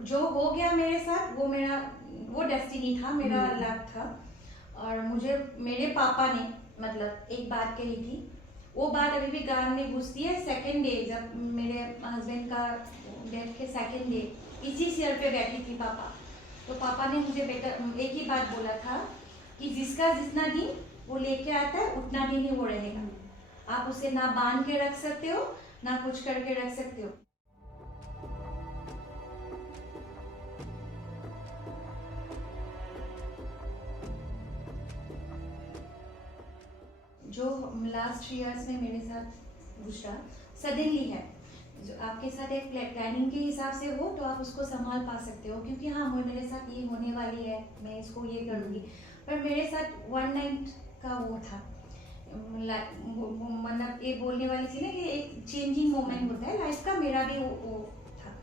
जो हो गया मेरे साथ वो डेस्टिनी था, मेरा लक था। और मुझे मेरे पापा ने मतलब एक बात कही थी, वो बात अभी भी गान में घुसती है। सेकंड डे जब मेरे हस्बैंड का डेथ के सेकंड डे इसी चेयर पे बैठी थी पापा, तो पापा ने मुझे बेटा एक ही बात बोला था कि जिसका जितना दिन वो लेके आता है उतना दिन ही वो रहेगा। आप उसे ना बांध के रख सकते हो ना कुछ करके रख सकते हो। जो लास्ट ईयर्स में मेरे साथ गुजरा सडनली है, जो आपके साथ एक प्लानिंग के हिसाब से हो तो आप उसको संभाल पा सकते हो, क्योंकि हाँ मेरे साथ ये होने वाली है, मैं इसको ये करूँगी। पर मेरे साथ वन नाइट का वो था, मतलब ये बोलने वाली थी ना कि एक चेंजिंग मोमेंट होता है लाइफ का, मेरा भी वो था।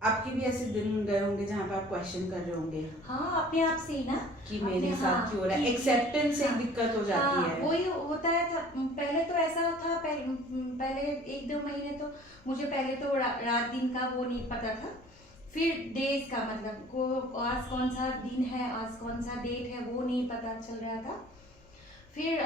आपके भी ऐसे दिन गए होंगे जहाँ पे आप क्वेश्चन कर रहे होंगे हाँ, अपने आप से ही ना कि मेरे साथ क्यों हो रहा है, एक्सेप्टेंस एक दिक्कत हो जाती है। वही होता है था। पहले तो ऐसा था, पहले एक दो महीने तो मुझे पहले तो रात दिन का वो नहीं पता था, फिर डेज का मतलब को आज कौन सा दिन है, आज कौन सा डेट है वो नहीं पता चल रहा था। फिर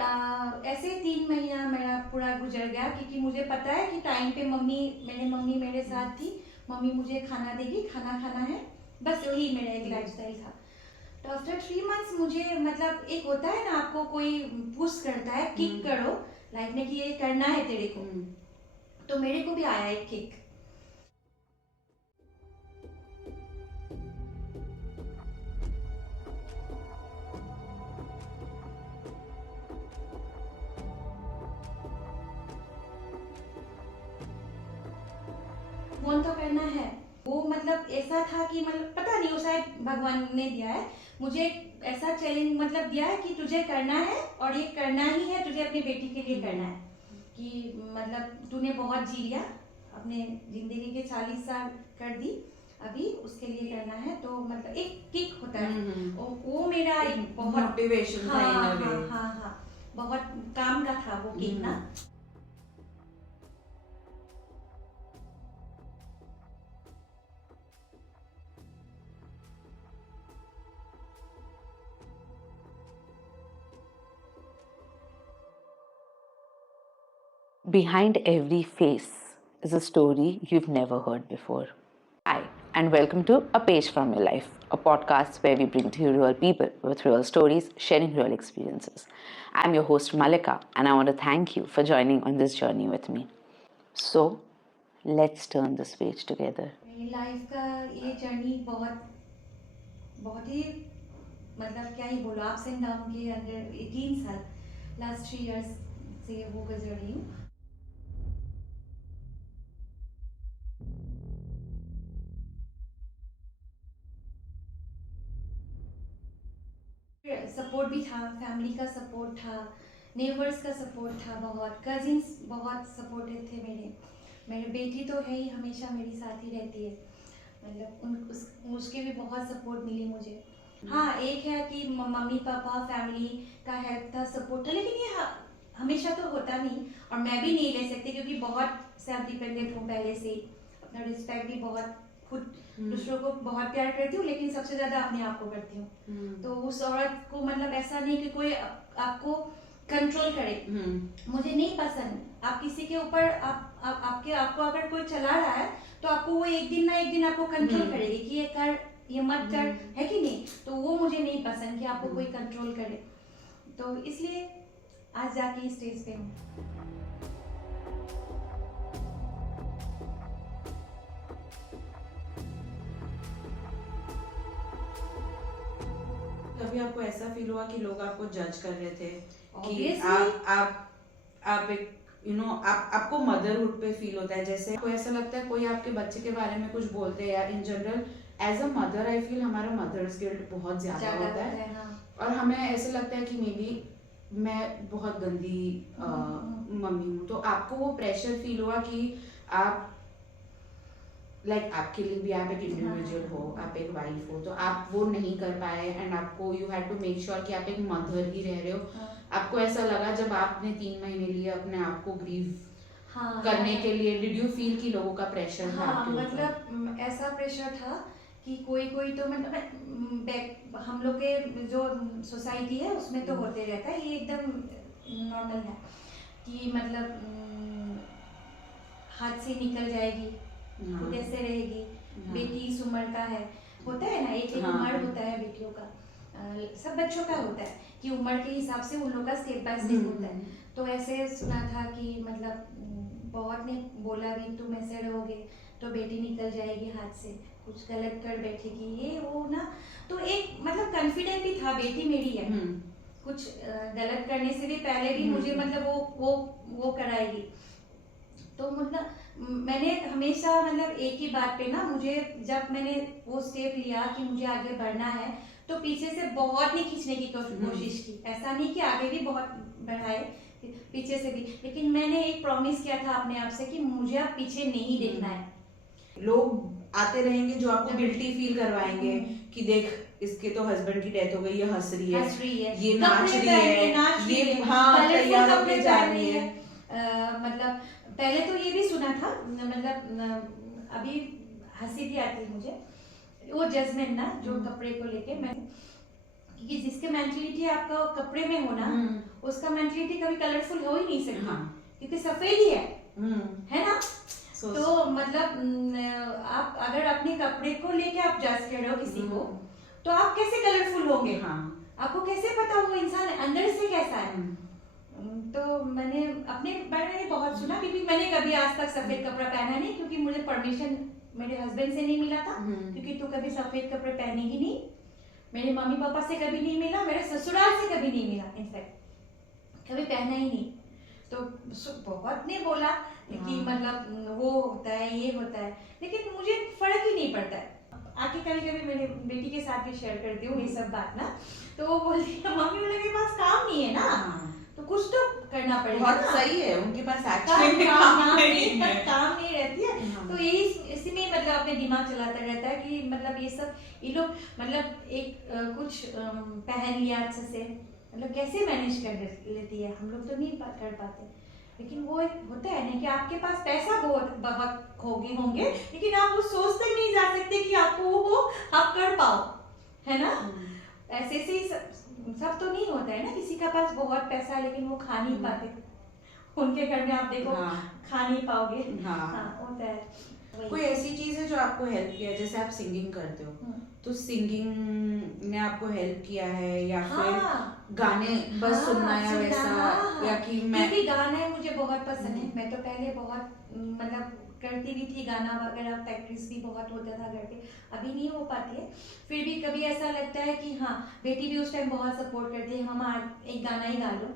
ऐसे 3 महीना मेरा पूरा गुजर गया, क्योंकि मुझे पता है कि टाइम पे मम्मी मेरे साथ थी, मम्मी मुझे खाना देगी, खाना खाना है, बस वही मेरा एक लाइफस्टाइल था। तो आफ्टर 3 मंथ्स मुझे मतलब एक होता है ना, आपको कोई पुश करता है, किक करो लाइफ में कि ये करना है तेरे को, तो मेरे को भी आया एक किक। फोन तो करना है, वो मतलब ऐसा था कि मतलब पता नहीं वो शायद भगवान ने दिया है मुझे ऐसा चैलेंज, मतलब दिया है कि तुझे करना है और ये करना ही है, तुझे अपनी बेटी के लिए करना है। कि मतलब तूने बहुत जी लिया, अपने जिंदगी के 40 साल कर दी, अभी उसके लिए करना है। तो मतलब एक किक होता है, वो मेरा एक बहुत मोटिवेशन था इन अ वे। हाँ, बहुत काम का था वो किक ना। Behind every face is a story you've never heard before. Hi, and welcome to A Page from Your Life, a podcast where we bring to you real people with real stories, sharing real experiences. I'm your host, Malika, and I want to thank you for joining on this journey with me. So, let's turn this page together. मेरी life का ये journey बहुत बहुत ही मतलब क्या ही बोलो, ups and down के अंदर 18 साल लास्ट 3 इयर्स से वो गुजर रही हूँ। सपोर्ट भी था, फैमिली का सपोर्ट था, नेबर्स का सपोर्ट था, बहुत कजिन्स बहुत सपोर्टिव थे मेरे बेटी तो है ही, हमेशा मेरे साथ ही रहती है, मतलब उसके भी बहुत सपोर्ट मिली मुझे। हाँ, एक है कि मम्मी पापा फैमिली का हेल्प था, सपोर्ट था, लेकिन ये हमेशा तो होता नहीं, और मैं भी नहीं ले सकती क्योंकि बहुत सेल्फ डिपेंडेंट हूँ पहले से, अपना रिस्पेक्ट भी बहुत खुद दूसरों को बहुत प्यार करती हूँ, लेकिन सबसे ज्यादा अपने आप को करती हूँ। तो उस औरत को मतलब ऐसा नहीं कि कोई आपको कंट्रोल करे, मुझे नहीं पसंद। आप किसी के ऊपर आपको अगर कोई चला रहा है तो आपको वो एक दिन ना एक दिन आपको कंट्रोल करेगी कि ये कर, ये मत कर, है कि नहीं। तो वो मुझे नहीं पसंद कि आपको कोई कंट्रोल करे, तो इसलिए आज जाके इस स्टेज पे हूँ। कभी आपको ऐसा फील हुआ कि लोग आपको जज कर रहे थे कि Obviously. आप एक आपको मदरहुड पे फील होता है, जैसे कोई ऐसा लगता है कोई आपके बच्चे के बारे में कुछ बोलते हैं, या in general as a mother I feel हमारा मदर्स गिल्ट बहुत ज्यादा होता है। हाँ। और हमें ऐसा लगता है कि मे बी मैं बहुत गंदी मम्मी हूँ, तो आपको वो प्रेशर फील हुआ कि आप लाइक आपके लिए भी आप एक इंडिविजुअल हो, आप एक वाइफ हो, तो आप वो नहीं कर पाए एंड आपको you had to make sure कि आप एक मदर ही रह रहे हो। आपको ऐसा लगा जब आपने 3 महीने लिए अपने आप को ग्रीव करने के लिए, डिड यू फील कि लोगों का प्रेशर था आपके ऊपर? मतलब ऐसा प्रेशर था कि कोई तो मतलब हम लोग के जो सोसाइटी है उसमें तो होते रहता है, ये एकदम नॉर्मल है कि मतलब हाथ से निकल जाएगी तो कैसे रहेगी, बेटी इस उम्र का है, होता है ना, एक उम्र होता है बेटियों का, सब बच्चों का होता है कि उम्र के हिसाब से उन लोगों का स्टेप बाय स्टेप होता है। तो ऐसे सुना था कि मतलब बहुत ने बोला भी तुम ऐसे रहोगे तो बेटी निकल जाएगी हाथ से, कुछ गलत कर बैठेगी, ये वो ना। तो एक मतलब कॉन्फिडेंट भी था बेटी मेरी है, कुछ गलत करने से भी पहले भी मुझे मतलब वो कराएगी। तो मतलब मैंने हमेशा मतलब एक ही बात पे ना, मुझे जब मैंने वो स्टेप लिया कि मुझे आगे बढ़ना है तो पीछे से बहुत नहीं खींचने की कोशिश की, ऐसा नहीं कि आगे भी बहुत बढ़ाए, पीछे से भी, लेकिन मैंने एक प्रॉमिस किया था अपने आप से कि मुझे अब पीछे नहीं देखना है। लोग आते रहेंगे जो आपको गिल्टी फील करवाएंगे कि देख इसके तो हस्बैंड की डेथ हो गई, ये हंस रही है, ये नाच रही है, ये हाँ तैयार होके जा रही है। मतलब पहले तो ये भी सुना था, मतलब अभी हंसी भी आती है मुझे, वो जजमेंट ना जो कपड़े को लेके, मैं क्योंकि जिसके मेंटलिटी आपका कपड़े में हो ना, उसका मेंटलिटी कभी कलरफुल हो ही नहीं सकता, क्योंकि सफेद ही है ना। तो मतलब आप अगर अपने कपड़े को लेके आप जज कर रहे हो किसी को, तो आप कैसे कलरफुल होंगे, आपको कैसे पता वो इंसान अंदर से कैसा है। तो मैंने अपने बारे में बहुत सुना, क्योंकि मैंने कभी आज तक सफेद कपड़ा पहना नहीं, क्योंकि मुझे परमिशन मेरे हस्बैंड से नहीं मिला था, क्योंकि तू कभी सफेद कपड़े पहनेगी नहीं, मेरे मम्मी पापा से कभी नहीं मिला, मेरे ससुराल से कभी नहीं मिला, इनफैक्ट कभी पहना ही नहीं। तो बहुत ने बोला कि मतलब वो होता है, ये होता है, लेकिन मुझे फर्क ही नहीं पड़ता है। आके कभी कभी मेरे बेटी के साथ भी शेयर करती हूँ ये सब बात ना, तो वो बोलती है मम्मी उनके पास काम नहीं है ना, तो कुछ तो करना पड़ेगा। बहुत सही है, उनके पास एक्चुअली काम नहीं रहती है। तो यही इसी में मतलब अपने दिमाग चलाता रहता है कि मतलब ये लोग मतलब एक कुछ पहन लिया अच्छे से, मतलब कैसे मैनेज कर लेती है, हम लोग तो नहीं कर पाते। लेकिन वो एक होता है ना कि आपके पास पैसा बहुत होंगे, लेकिन आप वो सोच तक नहीं जा सकते कि आपको वो आप कर पाओ, है ना। ऐसे से सब तो नहीं होता है ना, किसी का पास बहुत पैसा है लेकिन वो खा नहीं पाते, उनके घर में आप देखो खा नहीं पाओगे। होता है। कोई ऐसी चीज है जो आपको हेल्प किया, जैसे आप सिंगिंग करते हो, तो सिंगिंग ने आपको हेल्प किया है, या फिर गाने बस सुनना या वैसा, या कि क्योंकि गाना मुझे बहुत पसंद है, मैं तो पहले बहुत मतलब करती भी थी गाना वगैरह, प्रैक्टिस भी बहुत होता था घर पे, अभी नहीं हो पाती है। फिर भी कभी ऐसा लगता है कि हाँ, बेटी भी उस टाइम बहुत सपोर्ट करती है, मामा एक गाना ही गा लो,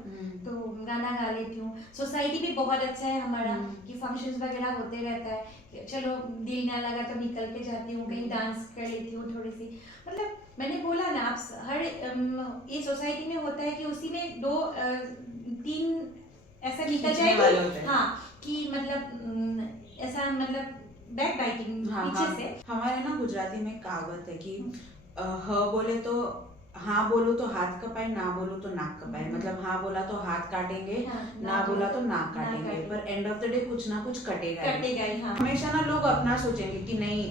तो गाना गा लेती हूँ। सोसाइटी भी बहुत अच्छा है हमारा कि फंक्शंस वगैरह होते रहता है, चलो दिल ना लगा तो निकल के जाती हूँ, कहीं डांस कर लेती हूँ थोड़ी सी। मतलब मैंने बोला ना, आप हर ये सोसाइटी में होता है कि उसी में 2-3 ऐसा निकल जाएगा, हाँ, कि मतलब ऐसा मतलब बैक बाइटिंग पीछे से। हमारे ना गुजराती में कहावत है कि ह बोले तो हाँ बोलो तो हाथ कपाए, ना बोलो तो नाक कपाए, मतलब हाँ बोला तो हाथ काटेंगे, ना बोला तो नाक काटेंगे, पर एंड ऑफ द डे कुछ ना कुछ कटेगा ही। हमेशा ना लोग अपना सोचेंगे कि नहीं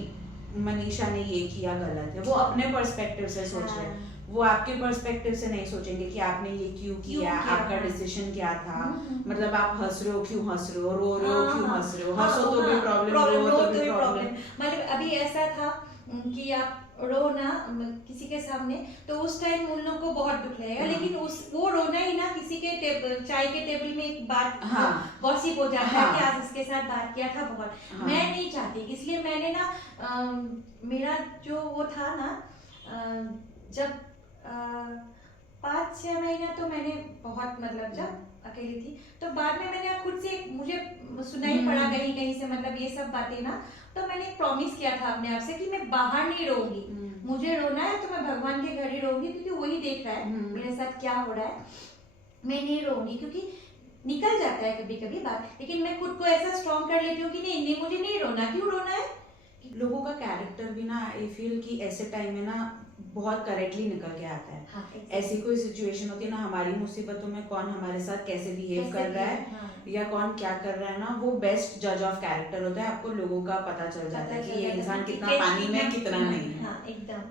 मनीषा ने ये किया गलत है, वो अपने पर्सपेक्टिव से सोच रहे हैं, वो आपके पर्सपेक्टिव से नहीं सोचेंगे कि आपने ये क्यों किया, आपका डिसीजन क्या था, मतलब आप हंस रहे हो क्यों हंस रहे हो, रो रहे हो क्यों हंस रहे हो, हंसो तो भी प्रॉब्लम, रो तो भी प्रॉब्लम। मतलब अभी ऐसा था कि आप रो ना किसी के सामने, तो उस टाइम उन लोगों को बहुत दुख लगेगा, लेकिन वो रोना ही ना किसी के चाय के टेबल में एक बात गॉसिप हो जाता है कि आज इसके साथ बात किया था बहुत, मैं नहीं चाहती, इसलिए मैंने ना मेरा जो वो था ना, जब 5-6 महीना तो मैंने बहुत मतलब जब अकेली थी, तो बाद में मैंने खुद से मुझे सुनाई पड़ा कहीं से मतलब ये सब बातें ना, तो मैंने एक प्रॉमिस किया था अपने आप से कि मैं बाहर नहीं रोऊंगी, मुझे रोना है तो मैं भगवान के घर ही रोऊंगी, क्योंकि वही देख रहा है मेरे साथ क्या हो रहा है, मैं नहीं रोऊंगी, क्योंकि निकल जाता है कभी कभी बात, लेकिन मैं खुद को ऐसा स्ट्रॉन्ग कर लेती हूँ कि नहीं मुझे नहीं रोना, क्यों रोना है, लोगों का कैरेक्टर भी ना आई फील कि ऐसे टाइम में ना बहुत करेक्टली निकल के आता है। हाँ, exactly. ऐसी कोई सिचुएशन होती है ना, हमारी मुसीबतों में कौन हमारे साथ कैसे बिहेव कर रहा है, हाँ, या कौन क्या कर रहा है ना, वो बेस्ट जज ऑफ कैरेक्टर होता है। आपको लोगों का पता चल जाता है कि ये इंसान कितना पानी में कितना नहीं है। हाँ, एकदम।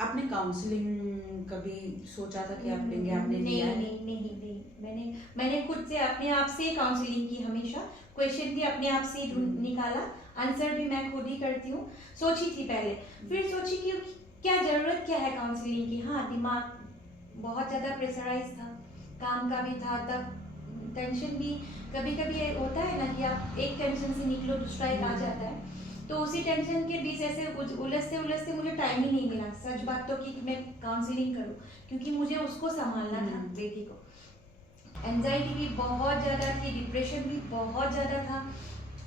आपने काउंसलिंग कभी सोचा था कि आप लेंगे? आपने नहीं लिया है? नहीं, मैंने खुद से अपने आप से काउंसलिंग की हमेशा। क्वेश्चन भी अपने आप से ढूंढ निकाला, आंसर भी मैं खुद ही करती हूँ। सोची थी पहले, फिर सोची कि क्या जरूरत क्या है काउंसलिंग की। हाँ, दिमाग बहुत ज़्यादा प्रेशराइज था, काम का भी था, तब टेंशन भी कभी कभी होता है ना कि आप एक टेंशन से निकलो दूसरा एक आ जाता है। तो उसी टेंशन के बीच ऐसे उलझते उलझते मुझे टाइम ही नहीं मिला, सच बात तो कि मैं काउंसलिंग करूं, क्योंकि मुझे उसको संभालना था, बेटी को। एंजाइटी भी बहुत ज़्यादा थी, डिप्रेशन भी बहुत ज़्यादा था।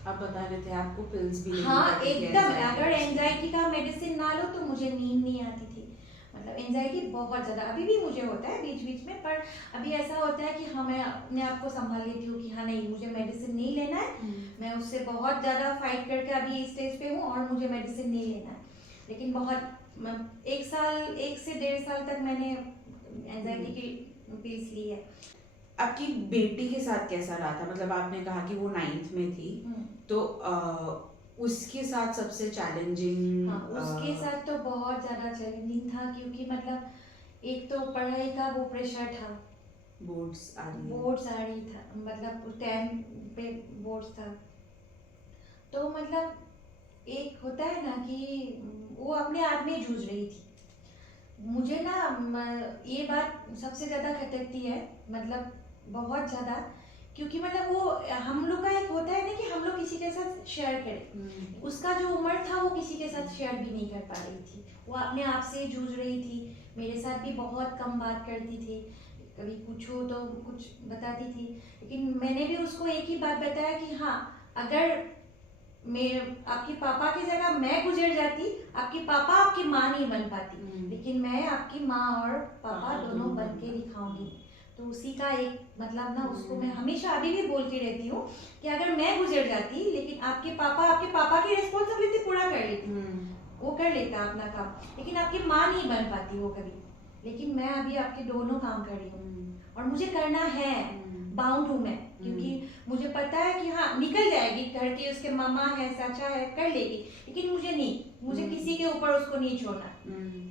आप बता रहे थे आपको पिल्स भी लेनी हाँ, पड़ती थी एकदम। anxiety अगर की। एंजाइटी का मेडिसिन ना लो तो मुझे नींद नहीं आती थी। मतलब एंजाइटी बहुत ज़्यादा अभी भी मुझे होता है बीच बीच में, पर अभी ऐसा होता है कि हाँ, मैं अपने आप को संभाल लेती हूँ कि हाँ नहीं, मुझे मेडिसिन नहीं लेना है। मैं उससे बहुत ज़्यादा फाइट करके अभी इस स्टेज पे हूँ और मुझे मेडिसिन नहीं लेना है। लेकिन बहुत 1 से 1.5 साल तक मैंने एंजाइटी की पिल्स ली है। आपकी बेटी के साथ कैसा रहा था? मतलब आपने कहा कि वो 9th में थी, तो उसके साथ सबसे चैलेंजिंग? हाँ, उसके साथ तो बहुत ज़्यादा चैलेंजिंग था, क्योंकि मतलब एक तो पढ़ाई का वो प्रेशर था, बोर्ड्स आ रही था, मतलब 10 पे बोर्ड्स था। तो मतलब एक होता है ना कि वो अपने आप में जूझ रही थी। मुझे ना ये बात सबसे ज़्यादा खटकती है, मतलब बहुत ज़्यादा, क्योंकि मतलब वो हम लोग का एक होता है ना कि हम लोग किसी के साथ शेयर करें। उसका जो उम्र था वो किसी के साथ शेयर भी नहीं कर पा रही थी, वो अपने आप से जूझ रही थी। मेरे साथ भी बहुत कम बात करती थी, कभी पूछो तो कुछ बताती थी। लेकिन मैंने भी उसको एक ही बात बताया कि हाँ, अगर आपके पापा की जगह मैं गुजर जाती, आपके पापा आपकी माँ नहीं बन पाती, लेकिन मैं आपकी माँ और पापा दोनों बन के दिखाऊंगी। तो उसी का एक मतलब ना, उसको मैं हमेशा अभी भी बोलती रहती हूँ कि अगर मैं गुजर जाती, लेकिन आपके पापा की रिस्पॉन्सिबिलिटी पूरा कर लेती, वो कर लेता अपना काम, लेकिन आपकी माँ नहीं बन पाती वो कभी। लेकिन मैं अभी आपके दोनों काम कर रही हूँ और मुझे करना है, बाउंड हूँ मैं, क्योंकि मुझे पता है कि हाँ, निकल जाएगी, घर के उसके मामा है, चाचा है, कर लेगी, लेकिन मुझे नहीं, मुझे किसी के ऊपर उसको नहीं छोड़ना।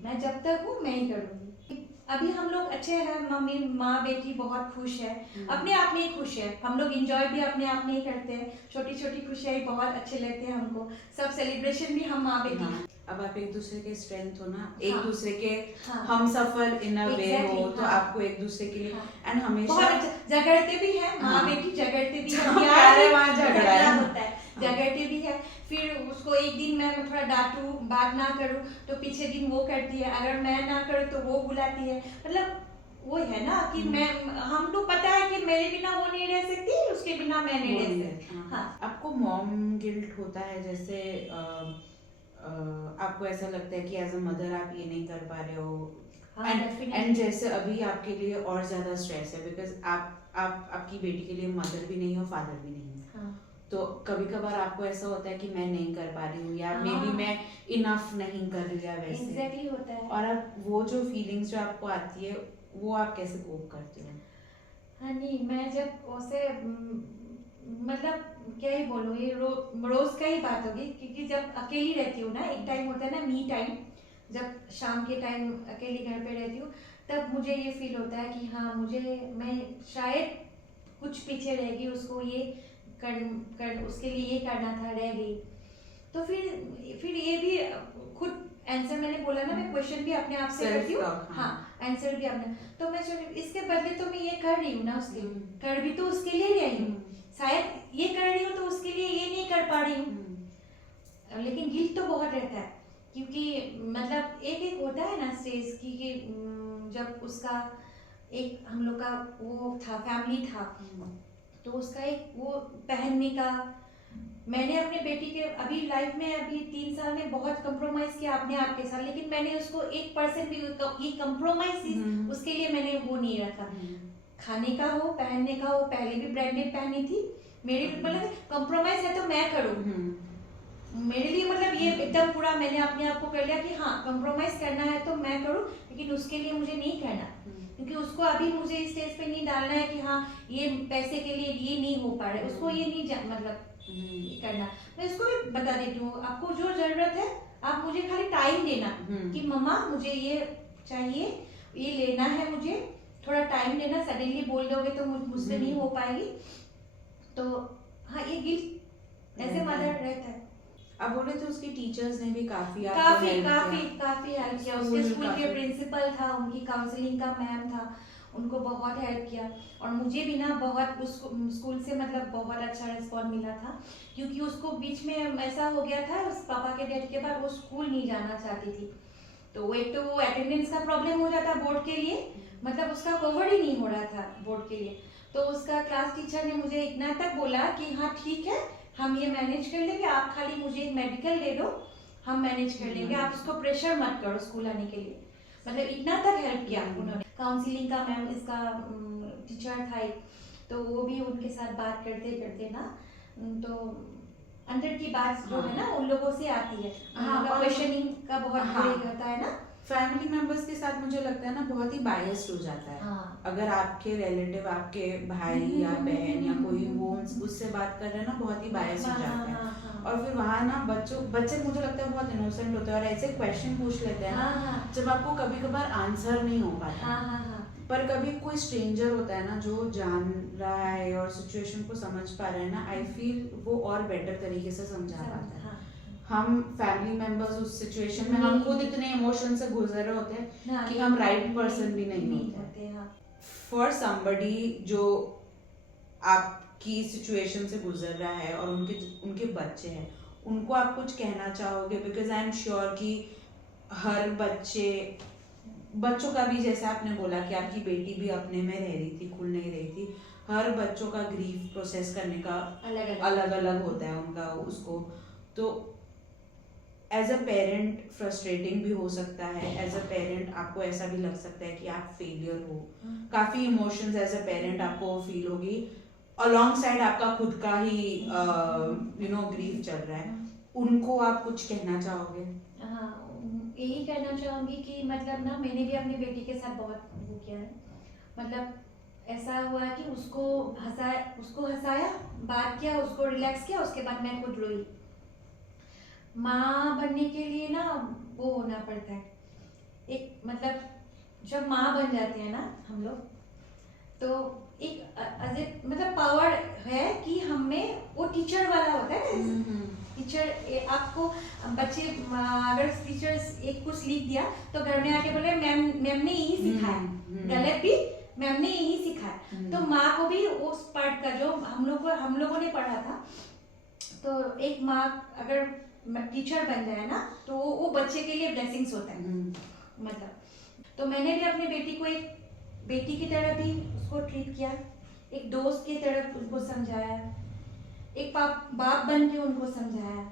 मैं जब तक हूँ मैं ही करूँगी। अभी हम लोग अच्छे हैं, मम्मी माँ बेटी बहुत खुश है, अपने आप में ही खुश है। हम लोग एंजॉय भी अपने आप में ही करते हैं, छोटी छोटी खुशियाँ बहुत अच्छे लगते हैं हमको, सब सेलिब्रेशन भी हम माँ बेटी। अब आप एक दूसरे के स्ट्रेंथ हो ना, एक हाँ, दूसरे के हाँ, हम सफर इन अ वे हो, exactly, तो हाँ, आपको एक दूसरे के लिए हाँ, एंड हमेशा बहुत झगड़ते भी हैं, माँ हाँ, बेटी झगड़ते भी हैं, प्यार है, वहाँ झगड़ा झगड़ा है, होता है, झगड़ते भी है। फिर उसको एक दिन मैं थोड़ा डांटूं, बात ना करूं, तो पीछे दिन वो करती है, अगर मैं ना करूं तो वो बुलाती है। मतलब वो है ना कि मैं, हम लोग पता है कि मेरे बिना वो नहीं रह सकती, उसके बिना मैं नहीं रह सकती। हाँ। आपको मॉम गिल्ट होता है? जैसे आपको ऐसा लगता है कि एज अ मदर आप ये नहीं कर पा रहे हो, एंड जैसे अभी आपके लिए और ज्यादा स्ट्रेस है, बिकॉज आप आपकी बेटी के लिए मदर भी नहीं हो, फादर भी नहीं हो। हाँ। तो कभी कभार आपको ऐसा होता है कि मैं नहीं कर पा रही हूँ, या मे बी मैं इनफ नहीं कर रही है वैसे। एग्जैक्टली होता है। और आप वो जो फीलिंग्स जो आपको आती है, वो आप कैसे कोप करते हो? हाँ नहीं, मैं जब उसे मतलब क्या ही बोलूँ, ये रोज का ही बात होगी, क्योंकि जब अकेली रहती हूँ ना, एक टाइम होता है ना मी टाइम, जब शाम के टाइम अकेली घर पे रहती हूँ, तब मुझे ये फील होता है कि हाँ, मैं शायद कुछ पीछे रह गई, उसको ये कर उसके लिए ये करना था, रह गई। तो फिर ये भी खुद आंसर, मैंने बोला ना, मैं क्वेश्चन भी अपने आप से करती हूँ। हाँ, आंसर भी अपने, तो मैं इसके बदले तो मैं ये कर रही हूँ ना, उसके कर भी तो उसके लिए रही हूँ, शायद ये कर रही हूँ तो उसके लिए ये नहीं कर पा रही हूँ। लेकिन गिल्ट तो बहुत रहता है, क्योंकि मतलब एक होता है ना स्टेज की कि जब उसका एक हम लोग का वो था, फैमिली था, तो उसका एक वो पहनने का, मैंने अपने बेटी के अभी लाइफ में अभी 3 साल में बहुत कंप्रोमाइज किया अपने आप के साथ, लेकिन मैंने उसको 1% भी ये कंप्रोमाइज उसके लिए मैंने वो नहीं रखा। खाने का हो, पहनने का हो, पहले भी ब्रांडेड पहनी थी, मेरी मतलब कंप्रोमाइज है तो मैं करूँ, मेरे लिए मतलब ये एकदम पूरा मैंने अपने आप को कर लिया कि हाँ कॉम्प्रोमाइज करना है तो मैं करूँ, लेकिन उसके लिए मुझे नहीं करना, क्योंकि उसको अभी मुझे इस स्टेज पे नहीं डालना है कि हाँ ये पैसे के लिए ये नहीं हो पा रहा है, उसको ये नहीं मतलब ये करना। मैं इसको भी बता देती हूँ, आपको जो जरूरत है आप मुझे खाली टाइम देना कि मम्मा मुझे ये चाहिए, ये लेना है, मुझे थोड़ा टाइम देना, सडनली बोल दोगे तो मुझसे नहीं हो पाएगी। तो हाँ ये गिल्ट ऐसे मदर रहता है। अब बोले तो उसके टीचर्स ने भी काफी काफी हेल्प किया। उसके स्कूल के प्रिंसिपल था, उनकी काउंसलिंग का मैम था, उनको बहुत हेल्प किया। और मुझे भी ना बहुत उस स्कूल से मतलब बहुत अच्छा रिस्पॉन्स मिला था, क्योंकि उसको बीच में ऐसा हो गया था, उस पापा के डेथ के बाद वो स्कूल नहीं जाना चाहती थी। तो एक तो वो अटेंडेंस का प्रॉब्लम हो जाता बोर्ड के लिए, मतलब उसका कवर ही नहीं हो रहा था बोर्ड के लिए। तो उसका क्लास टीचर ने मुझे इतना तक बोला कि हाँ ठीक है हम ये मैनेज कर लेंगे, आप खाली मुझे एक मेडिकल दे दो, हम मैनेज कर लेंगे, आप उसको प्रेशर मत करो स्कूल आने के लिए। मतलब इतना तक हेल्प किया उन्होंने। काउंसलिंग का मैम इसका टीचर था एक, तो वो भी उनके साथ बात करते करते ना, तो अंदर की बात जो है ना उन लोगों से आती है। क्वेश्चनिंग का बहुत होता है ना। फैमिली मेंबर्स के साथ मुझे लगता है ना बहुत ही बायस्ड हो जाता है। अगर आपके रिलेटिव, आपके भाई या बहन या कोई वो उससे बात कर रहे हैं ना, बहुत ही बायस्ड हो जाता है। और फिर वहाँ ना बच्चे मुझे लगता है बहुत इनोसेंट होते हैं और ऐसे क्वेश्चन पूछ लेते हैं ना जब आपको कभी कभार आंसर नहीं हो पाता। पर कभी कोई स्ट्रेंजर होता है ना जो जान रहा है और सिचुएशन को समझ पा रहा है ना, आई फील वो और बेटर तरीके से समझा पाता है। हम फैमिली मेंबर्स उस सिचुएशन में हम खुद इतने इमोशन से गुजर रहे होते हैं कि हम राइट पर्सन भी नहीं होते। फॉर समबडी जो आपकी सिचुएशन से गुजर रहा है और उनके बच्चे हैं, उनको आप कुछ कहना चाहोगे? बिकॉज आई एम श्योर कि हर बच्चों का भी, जैसे आपने बोला कि आपकी बेटी भी अपने में रह रही थी, खुल नहीं रही थी, हर बच्चों का ग्रीफ प्रोसेस करने का अलग अलग होता है उनका उसको। तो एज अ पेरेंट फ्रस्ट्रेटिंग भी हो सकता है, एज अ पेरेंट आपको ऐसा भी लग सकता है कि आप फेलियर हो, काफी इमोशंस एज अ पेरेंट आपको फील होगी, अलॉन्ग साइड आपका खुद का ही ग्रीफ चल रहा है। उनको आप कुछ कहना चाहोगे? हाँ यही कहना चाहूंगी कि मतलब ना मैंने भी अपनी बेटी के साथ बहुत वो किया है। मतलब ऐसा हुआ कि उसको हंसाया, बात किया, उसको रिलैक्स किया, उसके बाद मैं खुद रोई। माँ बनने के लिए ना वो होना पड़ता है एक, मतलब जब माँ बन जाते हैं ना हम लोग, तो एक मतलब पावर है कि हमें वो टीचर वाला होता है। टीचर आपको बच्चे अगर टीचर्स एक कुछ लिख दिया तो घर में आके बोले मैम ने यही सिखाया, गलत भी मैम ने यही सिखाया। तो माँ को भी उस पार्ट का जो हम लोगों ने पढ़ा था, तो एक माँ अगर टीचर बन जाए ना तो वो बच्चे के लिए ब्लेसिंग्स होता है। मतलब तो मैंने भी अपने बेटी को एक बेटी की तरह भी उसको ट्रीट किया, एक दोस्त की तरह उनको समझाया, एक बाप बन के उनको समझाया।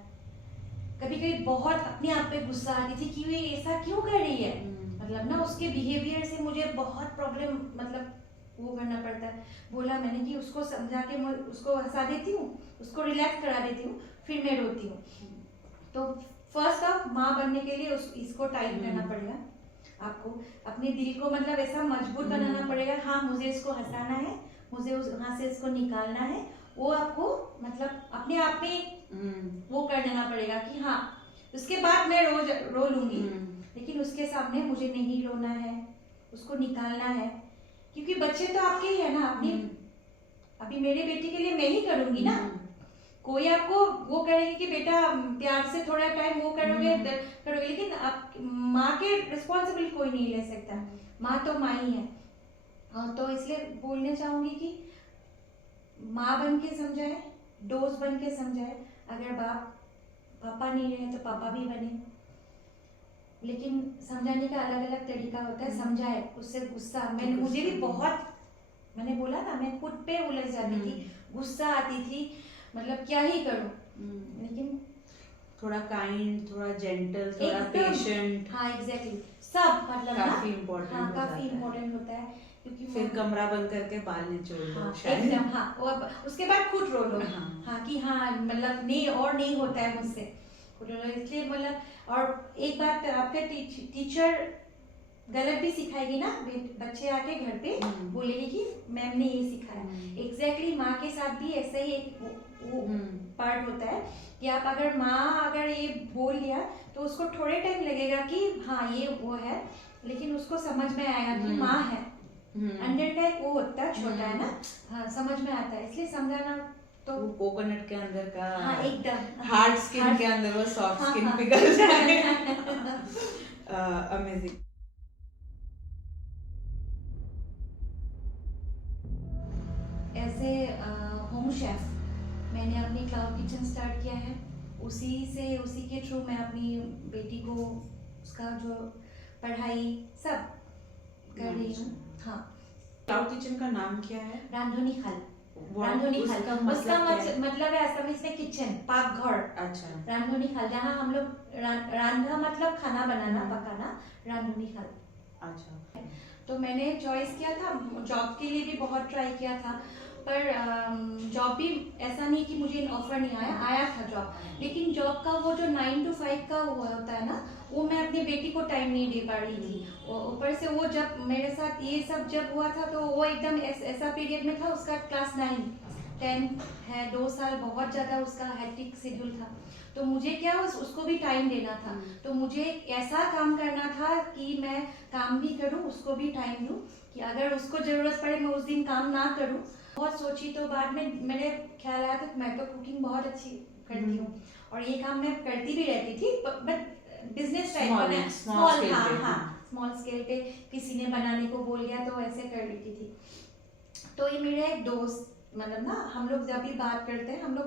कभी कभी बहुत अपने आप पे गुस्सा आती थी कि वे ऐसा क्यों कर रही है, मतलब ना उसके बिहेवियर से मुझे बहुत प्रॉब्लम मतलब वो करना पड़ता है। बोला मैंने कि उसको समझा के मैं उसको हंसा देती हूँ, उसको रिलैक्स करा देती हूँ, फिर मैं रोती हूँ। तो फर्स्ट ऑफ माँ बनने के लिए इसको टाइट करना पड़ेगा आपको, अपने दिल को मतलब ऐसा मजबूत बनाना पड़ेगा। हाँ मुझे इसको हंसाना है, मुझे वहाँ से इसको निकालना है, वो आपको मतलब अपने आप में वो कर लेना पड़ेगा कि हाँ उसके बाद मैं रोज रो लूंगी, लेकिन उसके सामने मुझे नहीं रोना है, उसको निकालना है, क्योंकि बच्चे तो आपके ही है ना। अपनी अभी मेरे बेटी के लिए मैं ही करूंगी ना, कोई आपको वो करेगी कि बेटा प्यार से थोड़ा टाइम वो करोगे, लेकिन आप माँ के रिस्पॉन्सिबिलिटी कोई नहीं ले सकता, माँ तो माँ ही है। तो इसलिए बोलने चाहूंगी कि माँ बन के समझाए, दोस्त बन के समझाए, अगर पापा नहीं रहे तो पापा भी बने, लेकिन समझाने का अलग अलग तरीका होता है। समझाए, उससे गुस्सा मुझे भी बहुत, मैंने बोला ना मैं खुद पे उलझ जाती थी, गुस्सा आती थी, मतलब क्या ही करूं, लेकिन थोड़ा काइंड, थोड़ा जेंटल, थोड़ा पेशेंट, हाँ एग्जैक्टली सब मतलब काफी इम्पोर्टेंट हाँ, काफी इम्पोर्टेंट होता है, क्योंकि फिर कमरा बंद करके बाल निचोड़ दो शायद एकदम। हाँ और उसके बाद खुद रो लो, हाँ कि हाँ मतलब नहीं और नहीं होता है मुझसे, इसलिए मतलब, और एक बात आपका टीचर गलत भी सिखाएगी ना, बच्चे आके घर पे बोलेंगे कि मैम ने ये सिखाया। एग्जैक्टली माँ के साथ भी ऐसा ही एक वो पार्ट होता है कि आप अगर माँ अगर ये बोल लिया तो उसको थोड़े टाइम लगेगा कि हाँ ये वो है, लेकिन उसको समझ में आएगा कि माँ है। अंडर का एक वो होता है, छोटा है ना, हाँ समझ में आता है, इसलिए समझाना तो कोकोनट के अंदर का, हाँ एकदम हार्ड स्किन के अंदर वो सॉफ्ट स्किन पिघल जाए। अमेजिंग। ऐसे होम शेफ मैंने अपनी क्लाउड किचन स्टार्ट किया है, उसी के थ्रू मैं अपनी बेटी को उसका जो पढ़ाई सब कर रही हूँ। हाँ, क्लाउड किचन का नाम क्या है? रांधुनी खाल। रांधुनी खाल उसका मतलब है असमीज में किचन, पाकघर। अच्छा, रांधुनी खाल, जहाँ हम लोग रांधा मतलब खाना बनाना, पकाना, रांधुनी खाल। अच्छा। तो मैंने चॉइस किया था, जॉब के लिए भी बहुत ट्राई किया था, पर जॉब भी ऐसा नहीं कि मुझे ऑफर नहीं आया था जॉब, लेकिन जॉब का वो जो 9 to 5 का हुआ होता है ना, वो मैं अपनी बेटी को टाइम नहीं दे पा रही थी। ऊपर से वो जब मेरे साथ ये सब जब हुआ था तो वो एकदम ऐसा पीरियड में था, उसका क्लास 9 10 है, 2 साल बहुत ज़्यादा उसका हेक्टिक शेड्यूल था, तो मुझे क्या उसको भी टाइम देना था। तो मुझे ऐसा काम करना था कि मैं काम भी करूं, उसको भी टाइम दूं, कि अगर उसको ज़रूरत पड़े मैं उस दिन काम ना करूं। बहुत सोची तो बाद में मेरे ख्याल आया कि मैं तो कुकिंग बहुत अच्छी करती हूँ और ये काम मैं करती भी रहती थी, बट बिजनेस टाइप का, स्मॉल स्केल पे किसी ने बनाने को बोल दिया तो ऐसे कर लेती थी। तो ये मेरा एक दोस्त, मतलब ना हम लोग जब भी बात करते हैं, हम लोग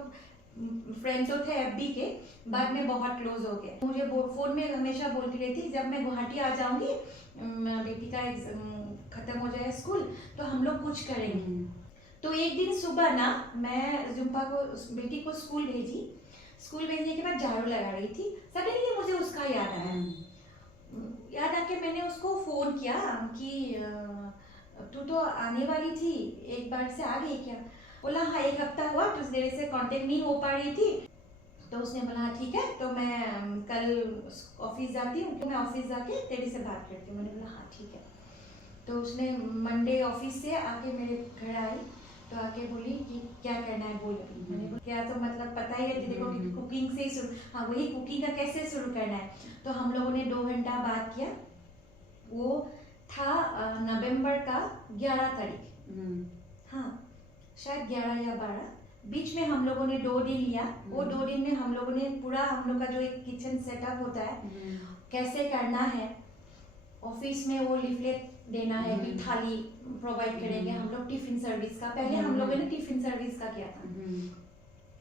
फ्रेंड्स तो थे एफबी के, बाद में बहुत क्लोज हो गए। मुझे फोन में हमेशा बोलती रहती जब मैं गुवाहाटी आ जाऊंगी, बेटी का खत्म हो जाए स्कूल तो हम लोग कुछ करेंगे। तो एक दिन सुबह ना मैं जुम्पा को, बेटी को स्कूल भेजी, स्कूल भेजने के बाद झाड़ू लगा रही थी, सडनली मुझे उसका याद आया। याद आके मैंने उसको फोन किया कि तू तो आने वाली थी, एक बार से आ गई क्या? बोला हाँ, 1 हफ्ता हुआ, तो देर से कांटेक्ट नहीं हो पा रही थी। तो उसने बोला ठीक है, तो मैं कल ऑफिस जाती हूँ, तो मैं ऑफिस जाके तेरे से बात करती हूँ। मैंने बोला हाँ ठीक है। तो उसने मंडे ऑफिस से आके मेरे घर आई, तो आके बोली कि क्या करना है बोल। मैंने बोला क्या, तो मतलब पता ही है तेरे को कि कुकिंग से ही शुरू, हाँ वही कुकिंग का कैसे शुरू करना है। तो हम लोगों ने 2 घंटा बात किया, वो था नवंबर का 11 तारीख, हाँ शायद 11 या 12, बीच में हम लोगों ने 2 दिन लिया। वो 2 दिन में हम लोगों ने पूरा, हम लोग का जो एक किचन सेटअप होता है कैसे करना है, ऑफिस में वो लिफलेट देना है, भी थाली प्रोवाइड करेंगे हम लोग, टिफिन सर्विस का, पहले हम लोगों ने टिफिन सर्विस का किया था।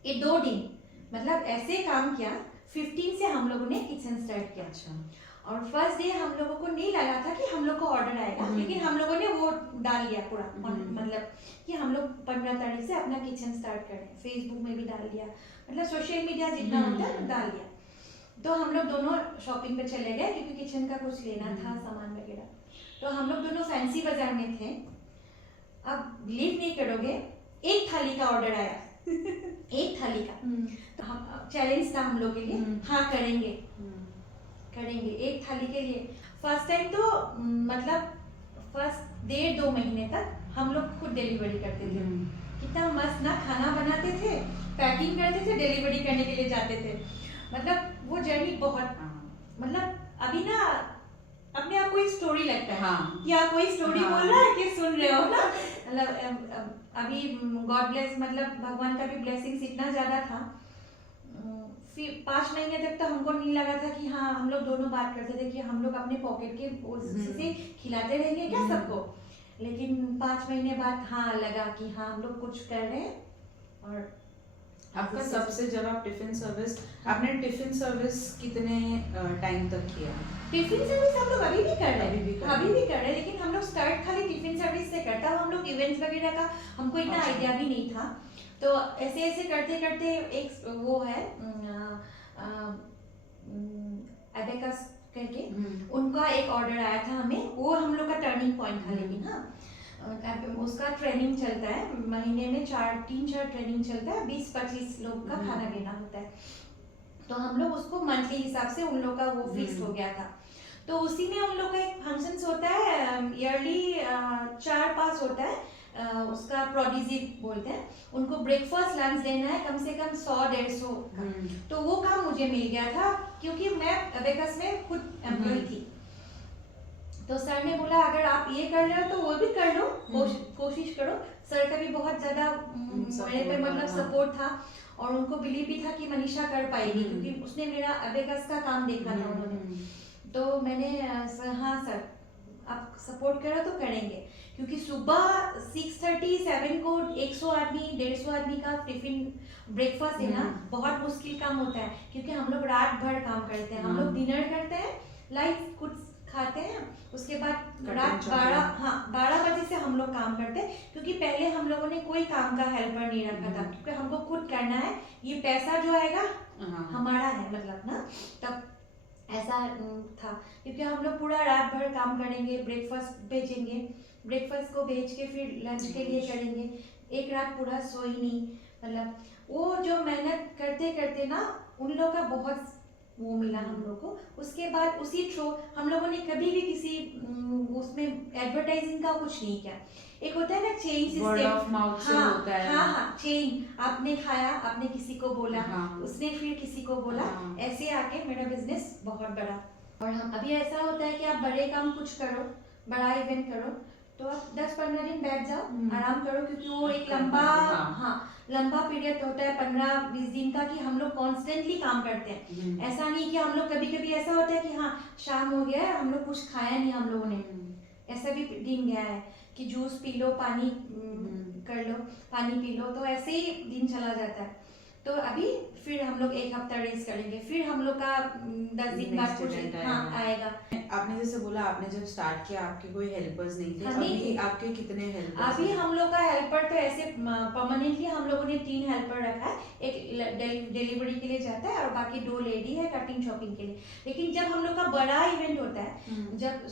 ये 2 दिन मतलब ऐसे काम किया, 15 से हम लोगों ने किचन स्टार्ट किया। अच्छा। और फर्स्ट डे हम लोगों को नहीं लगा था कि हम लोग को ऑर्डर आएगा, लेकिन हम लोगों ने वो डाल लिया पूरा, मतलब कि हम लोग 15 तारीख से अपना किचन स्टार्ट करें, फेसबुक में भी डाल दिया, मतलब सोशल मीडिया जितना होता है डाल दिया। तो हम लोग दोनों शॉपिंग पे चले गए क्योंकि किचन का कुछ लेना था, सामान वगैरह। तो हम लोग दोनों फैंसी बाजार में थे। अब बिलीव नहीं करोगे, 1 थाली का ऑर्डर आया। 1 थाली का, तो हम चैलेंज था हम लोग के लिए, हाँ करेंगे 1 थाली के लिए। फर्स्ट टाइम तो मतलब फर्स्ट 1.5-2 महीने तक हम लोग खुद डिलीवरी करते थे। कितना मस्त ना, खाना बनाते थे, पैकिंग करते थे, डिलीवरी करने के लिए जाते थे। मतलब वो जर्नी बहुत, मतलब अभी ना अपने आप को एक स्टोरी लगता है, हाँ। कि आप कोई स्टोरी बोल रहा है कि सुन रहे हो ना, मतलब अभी गॉड ब्लेस, मतलब भगवान का भी ब्लेसिंग्स इतना ज्यादा था। फिर 5 महीने तक तो हमको नहीं लगा था कि हाँ, हम लोग दोनों बात करते थे कि हम लोग अपने पॉकेट के से खिलाते रहेंगे क्या सबको, लेकिन 5 महीने बाद हाँ लगा कि हाँ हम लोग कुछ कर रहे हैं। और आपका सबसे, जब आप टिफिन सर्विस, आपने टिफिन सर्विस कितने टाइम तक किया? टिफिन सर्विस हम लोग अभी भी कर रहे हैं, अभी भी कर रहे हैं, लेकिन हम लोग स्टार्ट खाली टिफिन सर्विस से करता, हम लोग इवेंट्स वगैरह का हमको इतना आइडिया भी नहीं था। तो ऐसे ऐसे करते करते एक वो है एबेकस करके, उनका एक ऑर्डर आया था हमें, वो हम लोग का टर्निंग पॉइंट था। लेकिन हाँ, उसका ट्रेनिंग चलता है महीने में 3-4 ट्रेनिंग चलता है, 20-25 लोग का खाना देना होता है। तो हम लोग उसको मंथली हिसाब से उन लोग का वो फिक्स हो गया था। तो उसी में उन लोग का एक फंक्शंस होता है ईयरली 4-5 होता है, उसका प्रोडिजी बोलते हैं, उनको ब्रेकफास्ट लंच देना है कम से कम 100-150 का। तो वो काम मुझे मिल गया था क्योंकि मैं अबेकस में खुद एम्प्लॉय थी। तो सर ने बोला अगर आप ये कर रहे हो तो वो भी कर लो, कोशिश करो। सर का भी बहुत ज्यादा मेरे पे मतलब सपोर्ट था और उनको बिलीव भी था कि मनीषा कर पाएगी क्योंकि उसने मेरा अबेकस का काम देखा था उन्होंने। तो मैंने हाँ सर आप सपोर्ट करो तो करेंगे, क्योंकि सुबह 6:30-7 को 100 आदमी 150 आदमी का टिफिन ब्रेकफास्ट देना बहुत मुश्किल काम होता है, क्योंकि हम लोग रात भर काम करते हैं। हम लोग डिनर करते हैं, लाइट कुछ खाते हैं, उसके बाद रात 12 बजे से हम लोग काम करते हैं, क्योंकि पहले हम लोगों ने कोई काम का हेल्पर नहीं रखा था, क्योंकि हमको खुद करना है, ये पैसा जो आएगा हमारा है मतलब ना, तब ऐसा था। क्योंकि हम लोग पूरा रात भर काम करेंगे, ब्रेकफास्ट भेजेंगे, ब्रेकफास्ट को भेज के फिर लंच के लिए करेंगे, एक रात पूरा सोई नहीं। मतलब वो जो मेहनत करते करते ना उन लोगों का बहुत वो मिला हम लोग को। उसके बाद उसी थ्रू हम लोगों ने कभी भी किसी उसमें एडवर्टाइजिंग का कुछ नहीं किया। एक होता है ना chain system, word of mouth से होता है। हाँ चेन, आपने खाया, आपने किसी को बोला, उसने फिर किसी को बोला, ऐसे आके मेरा बिजनेस बहुत बड़ा। और हम अभी ऐसा होता है कि आप बड़े काम कुछ करो, बड़ा इवेंट करो, तो आप 10-15 दिन बैठ जाओ, आराम करो, क्योंकि वो एक लंबा पीरियड होता है 15-20 दिन का, कि हम लोग कॉन्स्टेंटली काम करते हैं। ऐसा नहीं कि हम लोग कभी कभी ऐसा होता है कि हाँ शाम हो गया है, हम लोग कुछ खाया नहीं हम लोगों ने, ऐसा भी दिन गया है कि जूस पी लो, पानी कर लो, पानी पी लो, तो ऐसे ही दिन चला जाता है। तो अभी फिर हम लोग 1 हफ्ता रेस्ट करेंगे, फिर हम लोग का 10 दिन बाद कुछ आएगा। आपने जैसे बोला आपने जब स्टार्ट किया आपके कोई हेल्पर्स नहीं थे, अभी आपके कितने हेल्पर्स? अभी हम लोग का हेल्पर तो ऐसे परमानेंटली हम लोगों ने 3 हेल्पर रखा है, एक डिलीवरी के लिए जाता है और बाकी 2 लेडी है कटिंग शॉपिंग के लिए। लेकिन जब हम लोग का बड़ा इवेंट होता है, जब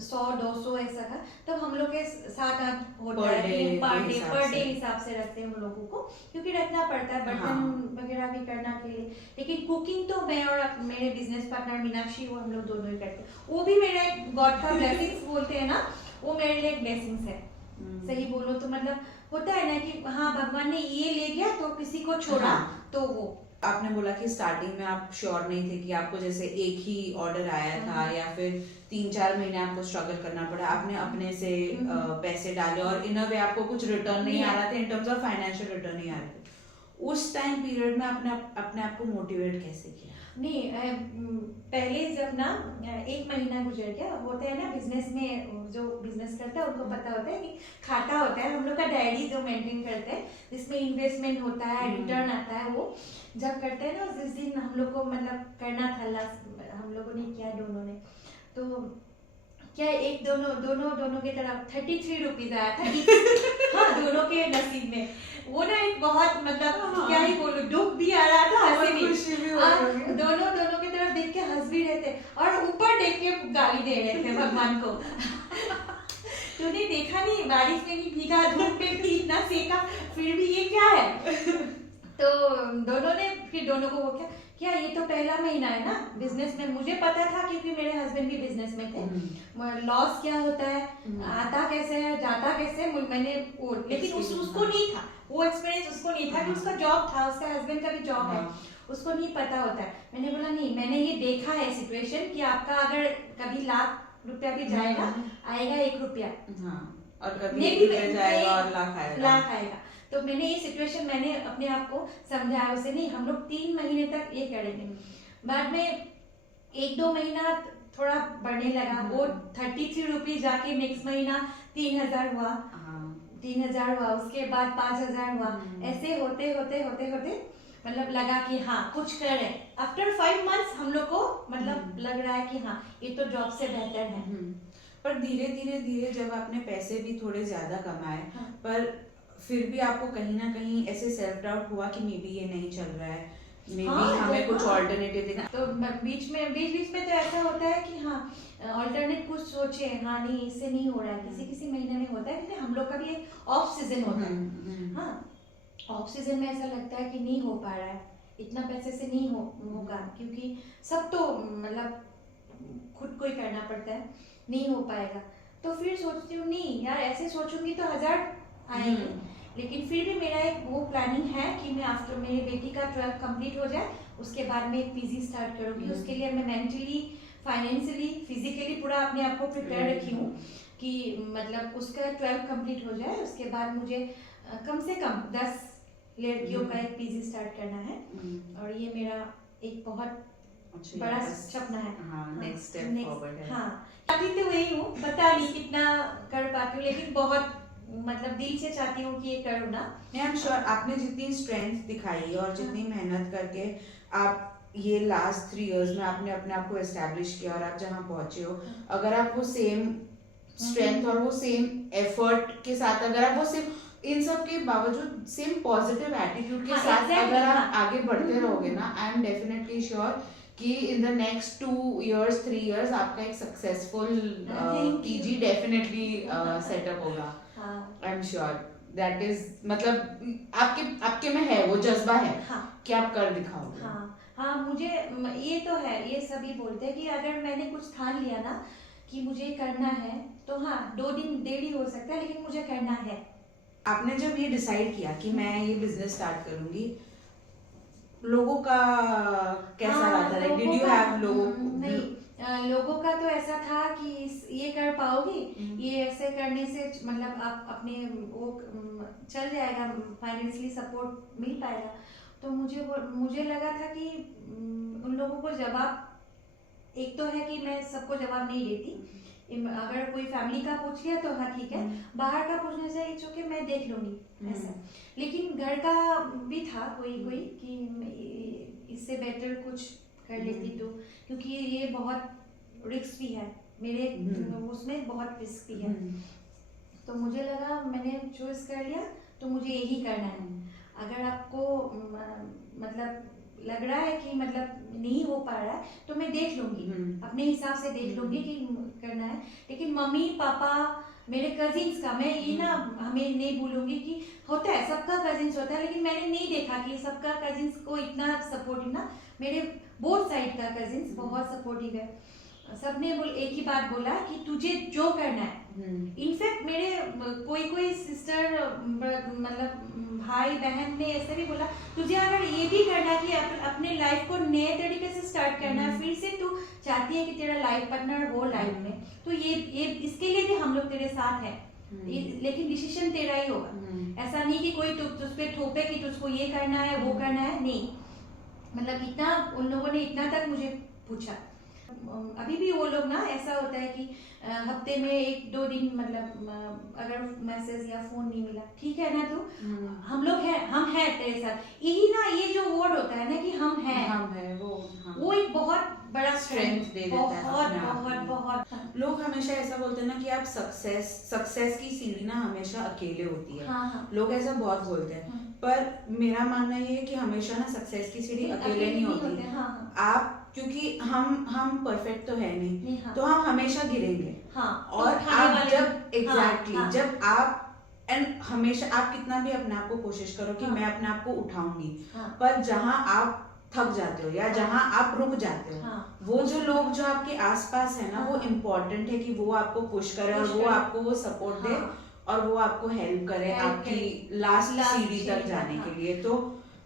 100-200 ऐसा का, तब हम लोग के 7-8 होता है पर डे हिसाब से रखते हैं हम लोगों को, क्योंकि रखना पड़ता है बर्तन वगैरह भी करना के लिए। लेकिन कुकिंग तो मैं और मेरे बिजनेस पार्टनर मीनाक्षी, वो हम लोग दोनों ही करते हैं। वो भी मेरा एक गॉड का ब्लेसिंग्स बोलते हैं ना, वो मेरे लिए एक ब्लेसिंग्स है। सही बोलो तो मतलब होता है ना कि हाँ भगवान ने ये ले गया तो किसी को छोड़ा, तो वो आपने बोला कि स्टार्टिंग में आप श्योर नहीं थे कि आपको जैसे एक ही ऑर्डर आया था या फिर 3-4 महीने आपको स्ट्रगल करना पड़ा, आपने अपने से पैसे डाले और इन अ वे आपको कुछ रिटर्न नहीं आ रहा था, in terms of financial return नहीं आ रहे थे। उस टाइम पीरियड में अपने आप को मोटिवेट कैसे किया? नहीं, पहले जब ना 1 महीना गुजर गया, होता है ना बिजनेस में, जो बिजनेस करता है उनको पता होता है कि खाता होता है हम लोग का डायरी जो मेंटेन करते हैं, जिसमें इन्वेस्टमेंट होता है, रिटर्न आता है, वो जब करते हैं ना जिस दिन हम लोग को मतलब करना था, हम लोगों ने किया दोनों ने, तो क्या एक दोनों की तरफ 33 रुपीज आया था। हाँ दोनों के नसीब में वो ना एक बहुत मतलब क्या ही बोलूं, दुख भी आ रहा था, हंसी भी, दोनों की तरफ देख के हंस भी रहे थे और ऊपर देख के गाली दे रहे थे भगवान को। तूने देखा नहीं, बारिश में भी भीगा, धूप में भी इतना सेका, फिर भी ये क्या है? तो दोनों को वो क्या ये तो पहला महीना है ना बिजनेस में, मुझे पता था क्योंकि मेरे हस्बैंड भी बिजनेस में थे, लॉस क्या होता है, आता कैसे है, जाता कैसे, मैंने वो, लेकिन उसको नहीं था वो एक्सपीरियंस, उसको नहीं था कि उसका जॉब था, उसका हस्बैंड का भी जॉब है, उसको नहीं पता होता है। मैंने बोला नहीं, मैंने ये देखा है सिचुएशन कि आपका अगर कभी ₹1,00,000 भी जाएगा, आएगा ₹1, और कभी ₹1 जाएगा और लाख आएगा। तो मैंने ये सिचुएशन मैंने अपने आप को समझाया उसे, नहीं हम लोग 3 महीने तक ये करेंगे। बाद में 1-2 महीना थोड़ा बढ़ने लगा, वो 33 रुपीज जाके नेक्स्ट महीना 3,000 हुआ, 3,000 हुआ, उसके बाद 5,000 हुआ, ऐसे होते मतलब लगा कि हाँ कुछ कर रहे। आफ्टर 5 मंथ्स हम लोग को मतलब लग रहा है कि हाँ ये तो जॉब से बेहतर है। पर धीरे जब आपने पैसे भी थोड़े ज्यादा कमाए, पर फिर भी आपको कहीं ना कहीं ऐसे सेल्फ डाउट हुआ कि मे बी ये नहीं चल रहा है, मे बी हमें कुछ ऑल्टरनेटिव देखना। तो बीच में तो ऐसा होता है कि हाँ ऑल्टरनेट कुछ सोचे, हाँ नहीं इससे नहीं हो रहा है, किसी महीने में होता है, क्योंकि हम लोग का भी ऑफ सीजन होता है। हाँ ऑफ सीजन में ऐसा लगता है कि नहीं हो पा रहा है, इतना पैसे से नहीं होगा, क्योंकि सब तो मतलब खुद को ही करना पड़ता है, नहीं हो पाएगा। तो फिर सोचती हूँ नहीं यार, ऐसे सोचूंगी तो 1000 आएंगे। लेकिन फिर भी मेरा एक वो प्लानिंग है कि मैं आफ्टर मेरी बेटी का 12 कंप्लीट हो जाए उसके बाद मैं एक पीजी स्टार्ट करूँगी। उसके लिए मैं मेंटली, फाइनेंशियली, फिजिकली पूरा अपने आप को प्रिपेयर रखी हूँ कि मतलब उसका 12 कंप्लीट हो जाए, उसके बाद मुझे कम से कम 10 लड़कियों का एक पीजी स्टार्ट करना है। और ये मेरा एक बहुत बड़ा सपना है। नेक्स्ट स्टेप फॉरवर्ड है। हाँ, चाहती तो वही हूँ, पता नहीं कितना कर पाती हूँ, लेकिन बहुत मतलब दिल से चाहती हूँ कि ये करूँ ना। आई एम श्योर आपने जितनी स्ट्रेंथ दिखाई और जितनी मेहनत करके आप ये लास्ट 3 इयर्स में आपने अपने आप को एस्टैब्लिश किया और आप जहाँ पहुंचे हो, अगर आप वो सेम स्ट्रेंथ और वो सेम एफर्ट के साथ, अगर आप वो सेम इन सब के बावजूद सेम पॉजिटिव एटीट्यूड के साथ अगर आप आगे बढ़ते रहोगे ना, आई एम डेफिनेटली श्योर कि in the next 2 years 3 years आपका एक सक्सेसफुल पीजी डेफिनेटली सेटअप होगा। I am sure that is, मतलब आपके में है वो जज्बा है कि आप कर दिखाओगे। हाँ, मुझे ये तो है, ये सभी बोलते हैं कि अगर मैंने कुछ ठान लिया ना कि मुझे करना है तो हाँ 2 दिन देरी हो सकता है, लेकिन मुझे करना है। आपने जब ये डिसाइड किया कि मैं ये बिजनेस स्टार्ट करूंगी, लोगों का कैसा रहा था? लाइक डिड यू हैव नहीं, लोगों का तो ऐसा था कि ये कर पाओगी, ये ऐसे करने से मतलब आप अपने वो चल जाएगा, फाइनेंशियली सपोर्ट मिल पाएगा। तो मुझे लगा था कि उन लोगों को जवाब, एक तो है कि मैं सबको जवाब नहीं देती, अगर कोई फैमिली का पूछ लिया तो हाँ ठीक है, बाहर का पूछने से इट्स ओके, मैं देख लूंगी ऐसा। लेकिन घर का भी था कोई कि इससे बेटर कुछ कर लेती तो, क्योंकि ये बहुत रिस्क भी है मेरे उसमें, बहुत रिस्क भी है। तो मुझे लगा, मैंने चॉइस कर लिया तो मुझे यही करना है। अगर आपको मतलब लग रहा है कि मतलब नहीं हो पा रहा है तो मैं देख लूंगी, अपने हिसाब से देख लूंगी कि करना है। लेकिन मम्मी पापा, मेरे कजिन्स का, मैं ये ना हमें नहीं भूलूंगी कि होता है सबका कजिन्स होता है, लेकिन मैंने नहीं देखा कि सबका कजिन्स को इतना सपोर्टिव ना। मेरे बोथ साइड का कजिन्स बहुत सपोर्टिव है, सबने एक ही बात बोला कि तुझे जो करना है। इनफैक्ट मेरे कोई सिस्टर मतलब भाई बहन ने ऐसे भी बोला, तुझे अगर ये भी करना है कि अपने लाइफ को नए तरीके से स्टार्ट करना है, फिर से तू चाहती है कि तेरा लाइफ पार्टनर हो लाइफ में, तो ये इसके लिए भी हम लोग तेरे साथ हैं। लेकिन डिसीजन तेरा ही होगा, ऐसा नहीं कि कोई तुझ पे थोपे कि तुझको ये करना है वो करना है, नहीं। मतलब इतना उन लोगों ने इतना तक मुझे पूछा। अभी भी वो लोग ना, ऐसा होता है कि हफ्ते में 1-2 दिन मतलब अगर मैसेज या फोन नहीं मिला, ठीक है ना, तो हम लोग हैं, हम हैं तेरे साथ। यही ना, ये जो वर्ड होता है ना कि हम हैं, वो एक बहुत बड़ा स्ट्रेंथ दे देता है। बहुत लोग हमेशा ऐसा बोलते हैं ना कि आप सक्सेस की सीढ़ी ना हमेशा अकेले होती है। लोग ऐसा बहुत बोलते हैं, पर मेरा मानना ये है कि हमेशा ना सक्सेस की सीढ़ी अकेले नहीं होती। आप, क्योंकि हम परफेक्ट तो है नहीं, तो हम हमेशा गिरेंगे। और आप जब जब आप हमेशा आप कितना भी अपने आप को कोशिश करो कि मैं अपने आप को उठाऊंगी, पर जहां आप थक जाते हो या जहां आप रुक जाते हो, वो जो लोग जो आपके आसपास है ना, वो इम्पोर्टेंट है कि वो आपको पुश करे और वो आपको वो सपोर्ट दे और वो आपको हेल्प करे आपकी लास्ट सीढ़ी तक जाने के लिए। तो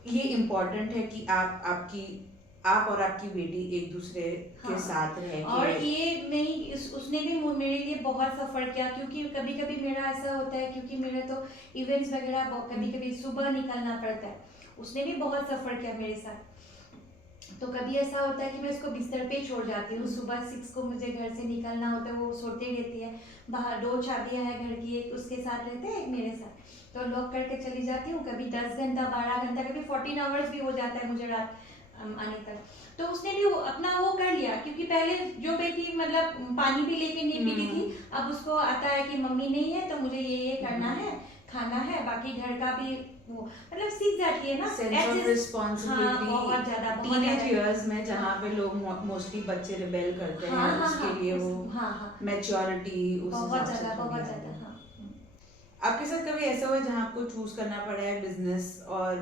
ये इम्पोर्टेंट है कि आप और आपकी बेटी एक दूसरे के साथ रहे। और ये नहीं, उसने भी मेरे लिए बहुत सफर किया, क्योंकि कभी कभी मेरा ऐसा होता है, क्योंकि मेरे तो इवेंट्स वगैरह कभी कभी सुबह निकलना पड़ता है, उसने भी बहुत सफर किया मेरे साथ। तो कभी ऐसा होता है कि मैं उसको बिस्तर पे छोड़ जाती हूँ, सुबह 6 को मुझे घर से निकलना होता है, वो सोती रहती है बाहर, 2 चाबियां हैं घर की, एक उसके साथ रहते हैं एक मेरे साथ, तो लॉक करके चली जाती हूँ। कभी 10 घंटा 12 घंटा, कभी 14 आवर्स भी हो जाता है मुझे रात आने तक। तो उसने भी अपना वो कर लिया, क्योंकि पहले जो बेटी मतलब पानी भी लेके नहीं पीती थी, अब उसको आता है कि मम्मी नहीं है तो मुझे ये करना है, खाना है, बाकी घर का भी वो मतलब सीख जाती है ना, सेंस ऑफ रिस्पांसिबिलिटी। बहुत ज्यादा टीनेज इयर्स में जहाँ पे लोग मोस्टली बच्चे रिबेल करते हैं, उसके लिए वो मैच्योरिटी बहुत ज्यादा। आपके साथ कभी ऐसा हुआ जहाँ आपको चूज करना पड़ा है बिजनेस और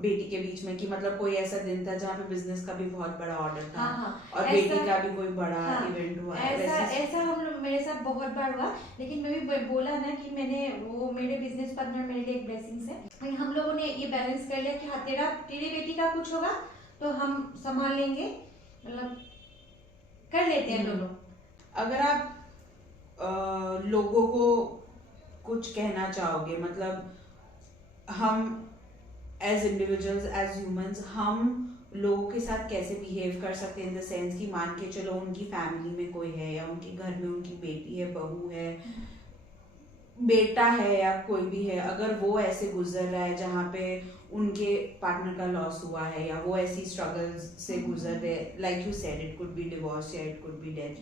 बेटी के बीच में, कि मतलब कोई ऐसा दिन था जहाँ पे बिजनेस का भी बहुत बड़ा ऑर्डर था और बेटी का भी कोई बड़ा इवेंट हुआ? ऐसा हम लोग मेरे साथ बहुत बार हुआ, लेकिन मैं भी बोला ना कि मैंने वो मेरे बिजनेस पार्टनर मेरे लिए एक ब्लेसिंग्स है। हम लोगों ने ये बैलेंस कर लिया कि हाँ तेरी बेटी का कुछ होगा तो हम संभाल लेंगे, मतलब कर लेते हैं दोनों। अगर आप लोगों को कुछ कहना चाहोगे, मतलब हम एज इंडिविजुअल्स एज ह्यूमंस हम लोगों के साथ कैसे बिहेव कर सकते हैं, इन द सेंस कि मान के चलो उनकी फैमिली में कोई है या उनके घर में उनकी बेटी है, बहू है, बेटा है या कोई भी है, अगर वो ऐसे गुजर रहा है जहाँ पे उनके पार्टनर का लॉस हुआ है या वो ऐसी स्ट्रगल्स से गुजर रहे, like you said it could be divorce या इट कुड बी डेथ,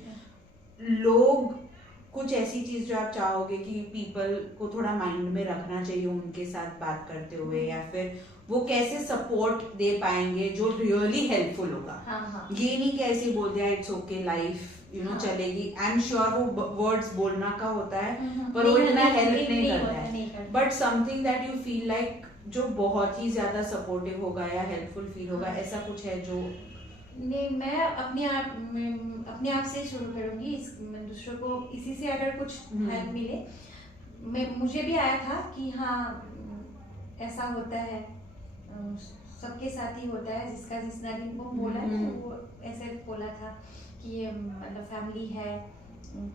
लोग कुछ ऐसी चीज जो आप चाहोगे कि पीपल को थोड़ा माइंड में रखना चाहिए उनके साथ बात करते हुए, या फिर वो कैसे सपोर्ट दे पाएंगे जो रियली हेल्पफुल होगा? ये नहीं कि ऐसे बोल दिया इट्स ओके लाइफ चलेगी। आई एम श्योर वो वर्ड्स बोलना का होता है पर वो इतना हेल्प नहीं करता है, but something that you feel like जो बहुत ही ज्यादा सपोर्टिव होगा या हेल्पफुल फील होगा, ऐसा कुछ है जो? नहीं, मैं अपने आप से शुरू करूंगी। दूसरों को इसी से अगर कुछ हेल्प मिले, मुझे भी आया था कि हाँ ऐसा होता है, सबके साथ ही होता है, जिसका जितना दिन वो बोला है वो ऐसे बोला था कि मतलब फैमिली है,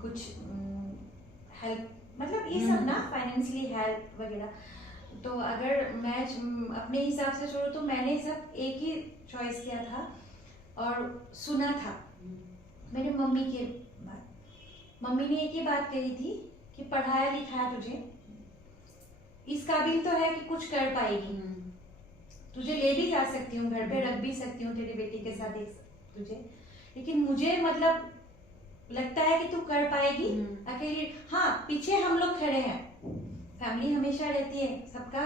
कुछ हेल्प, मतलब ये सब ना फाइनेंशियली हेल्प वगैरह। तो अगर मैं अपने हिसाब से छोड़ू तो मैंने सब एक ही चॉइस किया था और सुना था मेरे मम्मी के बात। मम्मी ने एक ही बात कही थी कि पढ़ाया लिखाया तुझे, इस काबिल तो है कि कुछ कर पाएगी, तुझे ले भी जा सकती हूँ, घर पे रख भी सकती हूँ तेरी बेटी के साथ तुझे, लेकिन मुझे मतलब लगता है कि तू कर पाएगी अकेली। हाँ पीछे हम लोग खड़े हैं, फैमिली हमेशा रहती है, सबका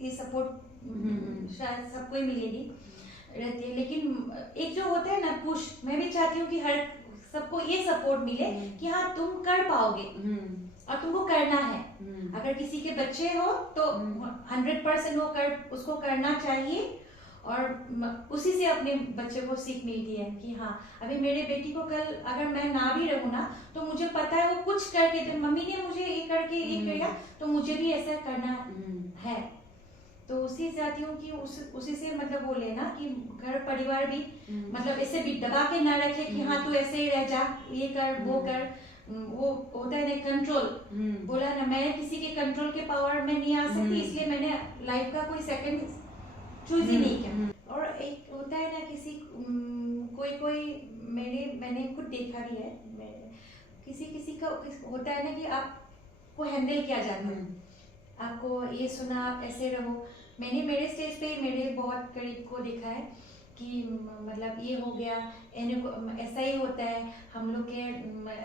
ये सपोर्ट शायद सबको ही मिलेगी रहती है, लेकिन एक जो होता है ना पुश, मैं भी चाहती हूँ कि हर सबको ये सपोर्ट मिले कि हाँ तुम कर पाओगे और तुमको करना है। अगर किसी के बच्चे हो तो 100% वो उसको करना चाहिए, और उसी से अपने बच्चे को सीख मिलती है कि हाँ अभी मेरे बेटी को कल अगर मैं ना भी रहूँ ना तो मुझे पता है वो कुछ करके, तो मम्मी ने मुझे ये करके ये किया तो मुझे भी ऐसा करना है। तो उसी चाहती हूँ कि उसी से मतलब वो लेना कि घर परिवार भी मतलब ऐसे भी दबा के ना रखे कि हाँ तू ऐसे ही रह जा, ये कर वो कर, वो होता है ना कंट्रोल, बोला ना मैं किसी के कंट्रोल के पावर में नहीं आ सकती, इसलिए मैंने लाइफ का कोई सेकंड चूज ही नहीं किया। और एक होता है ना किसी कोई मैंने खुद देखा भी है, किसी का होता है ना कि आपको हैंडल किया जाता है, आपको ये सुना आप ऐसे रहो। मैंने मेरे स्टेज पे मेरे बहुत करीब को देखा है कि मतलब ये हो गया, ऐसा ही होता है, हम लोग के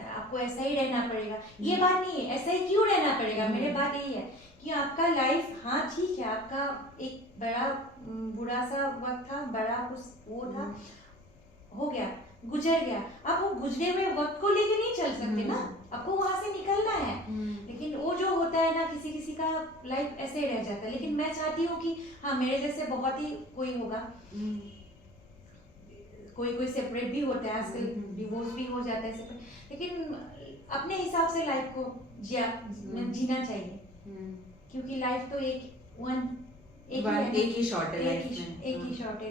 आपको ऐसा ही रहना पड़ेगा, ये बात नहीं है, ऐसा ही क्यों रहना पड़ेगा। मेरी बात यही है कि आपका लाइफ हाँ ठीक है, आपका एक बड़ा बुरा सा वक्त था, बड़ा कुछ वो था, हो गया, गुजर गया, आप वो गुजरे हुए वक्त को लेके नहीं चल सकते ना, आपको वहां से निकलना है। लेकिन वो जो होता है ना किसी का लाइफ ऐसे ही रह जाता है। लेकिन मैं चाहती हूँ कि हाँ मेरे जैसे बहुत ही कोई होगा, कोई सेपरेट भी होता है, आजकल डिवोर्स भी हो जाता है सेपरेट, लेकिन अपने हिसाब से लाइफ को जीना चाहिए, क्योंकि लाइफ तो एक ही शॉर्ट है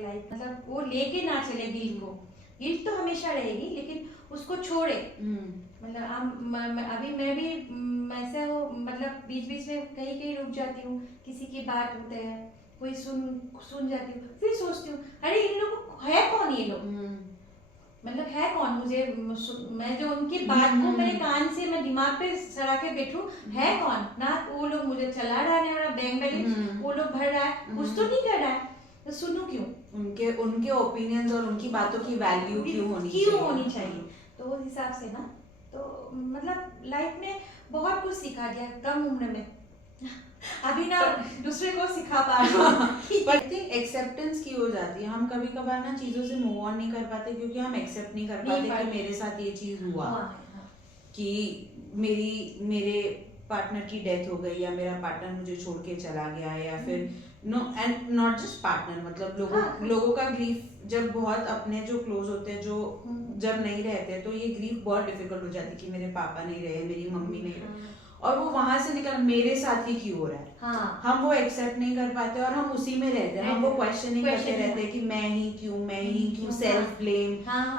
लाइफ, मतलब वो लेके ना चले गिल्ट तो हमेशा रहेगी, लेकिन उसको छोड़े। मतलब अभी मैं भी ऐसा हो, मतलब बीच में कहीं रुक जाती हूँ, किसी की बात होते हैं, कोई सुन जाती हूँ, फिर सोचती हूँ अरे इन लोग है कौन ये लोग, मतलब है कौन, मुझे मैं जो उनकी बात को मेरे कान से मैं दिमाग पे सड़ा के बैठूं, है कौन ना, वो लोग मुझे चला रहा है ना, बैंक बैलेंस वो लोग भर रहा है, कुछ तो नहीं कर रहा है, तो सुनूं क्यों, उनके ओपिनियंस और उनकी बातों की वैल्यू क्यों होनी चाहिए। तो उस हिसाब से ना, तो मतलब लाइफ में बहुत कुछ सिखा दिया कम उम्र में, अभी ना दूसरे को सिखा पा रही हूँ। पर आई थिंक एक्सेप्टेंस की हो जाती है, हम कभी कभार ना चीजों से मूव ऑन नहीं कर पाते क्योंकि हम एक्सेप्ट नहीं कर पाते कि मेरे साथ ये चीज हुआ, कि मेरे पार्टनर की डेथ हो गई या मेरा पार्टनर मुझे छोड़ के चला गया या फिर no and not just partner, मतलब लोगों का ग्रीफ जब बहुत अपने जो क्लोज होते हैं, जो जब नहीं रहते, तो ये ग्रीफ बहुत डिफिकल्ट हो जाती है कि मेरे पापा नहीं रहे, मेरी मम्मी नहीं रहे, और वो वहां से निकल मेरे साथ ही क्यों हो रहा है। हाँ। हम वो एक्सेप्ट नहीं कर पाते और हम उसी में रहते हैं, हम वो क्वेश्चनिंग करते रहते हैं कि मैं ही क्यों, सेल्फ ब्लेम,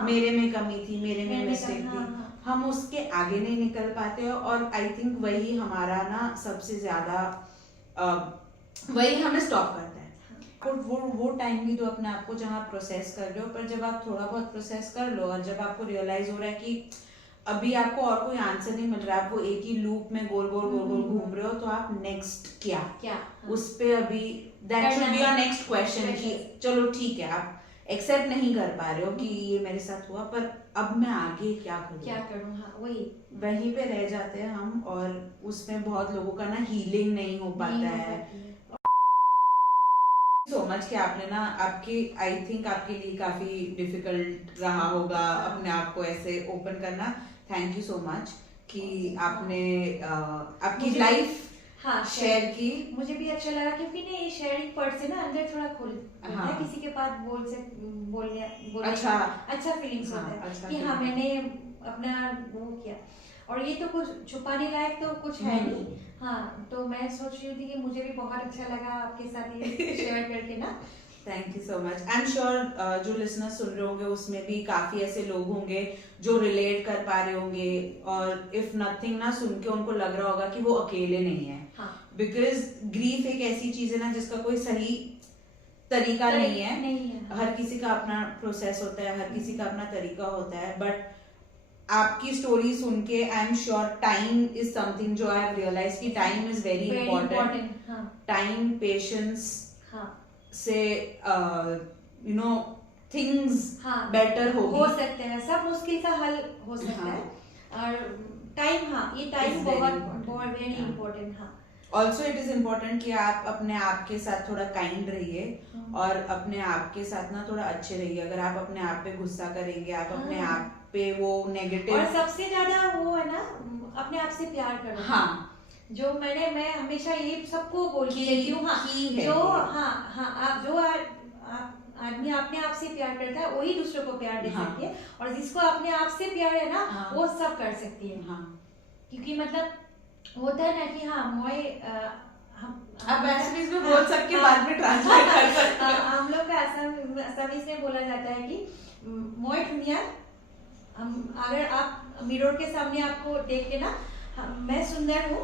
मेरे में कमी थी, मेरे में मिस्टेक थी। हम उसके आगे नहीं निकल पाते और आई थिंक वही हमारा ना सबसे ज्यादा वही हमें स्टॉप करता है। वो टाइम भी दो अपने आप को जहाँ प्रोसेस कर रहे हो, पर जब आप थोड़ा बहुत प्रोसेस कर लो और जब आपको रियलाइज हो रहा है कि अभी आपको और कोई आंसर नहीं मिल रहा, आप वो एक ही लूप में गोल गोल घूम रहे हो, तो आप नेक्स्ट क्या उस पे अभी that should be your next question कि चलो ठीक है, आप एक्सेप्ट नहीं कर पा रहे हो कि ये मेरे साथ हुआ, पर अब मैं आगे क्या करूं। हाँ, वहीं पे रह जाते हैं हम, और उसमें बहुत लोगों का ना हीलिंग नहीं हो पाता है। सो मच कि आपने ना आई थिंक आपके लिए काफी डिफिकल्ट रहा होगा अपने आप को ऐसे ओपन करना। थैंक यू सो मच कि आपने आपकी लाइफ शेयर की। मुझे भी अच्छा लगा क्योंकि ना ये शेयरिंग पर्ट से ना अंदर थोड़ा खुलता है, किसी के पास बोलने अच्छा फीलिंग्स होता है कि हाँ मैंने अपना वो किया, और ये तो कुछ छुपाने लायक तो कुछ है नहीं। हाँ, तो मैं सोच रही थी कि मुझे भी बहुत अच्छा लगा आपके साथ ये शेयर करके ना। Thank you so much. I am sure जो लिसनर सुन रहे होंगे उसमें भी काफी ऐसे लोग होंगे जो रिलेट कर पा रहे होंगे, और इफ नथिंग ना सुन के उनको लग रहा होगा कि वो अकेले नहीं है। बिकॉज ग्रीफ एक ऐसी चीज है ना जिसका कोई सही तरीका नहीं है। हर किसी का अपना प्रोसेस होता है, हर किसी का अपना तरीका होता है, बट आपकी स्टोरी सुन के I am sure time is something जो आई हैव रियलाइज कि time is very important. Time, patience से यू नो थिंग्स बेटर हो सकते हैं, सब मुश्किल का हल हो सकता है, और टाइम ये टाइम बहुत very important. Also it is important कि आप अपने आप के साथ थोड़ा काइंड रहिए और अपने आप के साथ ना थोड़ा अच्छे रहिए। अगर आप अपने आप पे गुस्सा करेंगे, आप अपने आप पे वो नेगेटिव, और सबसे ज्यादा वो है ना अपने आप से प्यार करना। जो मैं हमेशा ये सबको बोलती हूँ, जो आदमी अपने आप से प्यार करता है वही दूसरों को प्यार दे सकती है, और जिसको अपने आप से प्यार है ना वो सब कर सकती है। क्योंकि मतलब होता है ना कि आप असमीज में बोल सकते हैं, बाद में ट्रांसलेट कर सकते हैं। हम लोग का असमीज में बोला जाता है कि मोय दुनिया, अगर आप मिरर के सामने आपको देख के ना मैं सुंदर हूँ,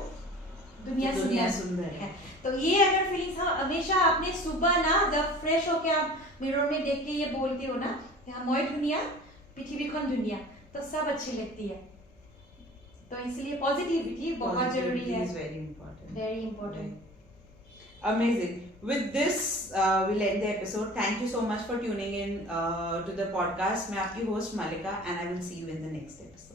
दुनिया सुंदर है। तो ये अगर फीलिंग्स हमेशा आपने सुबह ना जब फ्रेश होके आप मिरर में देख के ये बोलते हो ना मोय दुनिया पृथ्वी खन दुनिया, तो सब अच्छी लगती है। तो इसलिए पॉजिटिविटी बहुत जरूरी है, very important. Amazing. With this, we'll end the episode. Thank you so much for tuning in to the podcast. मैं आपकी host Malika, and I will see you in the next episode.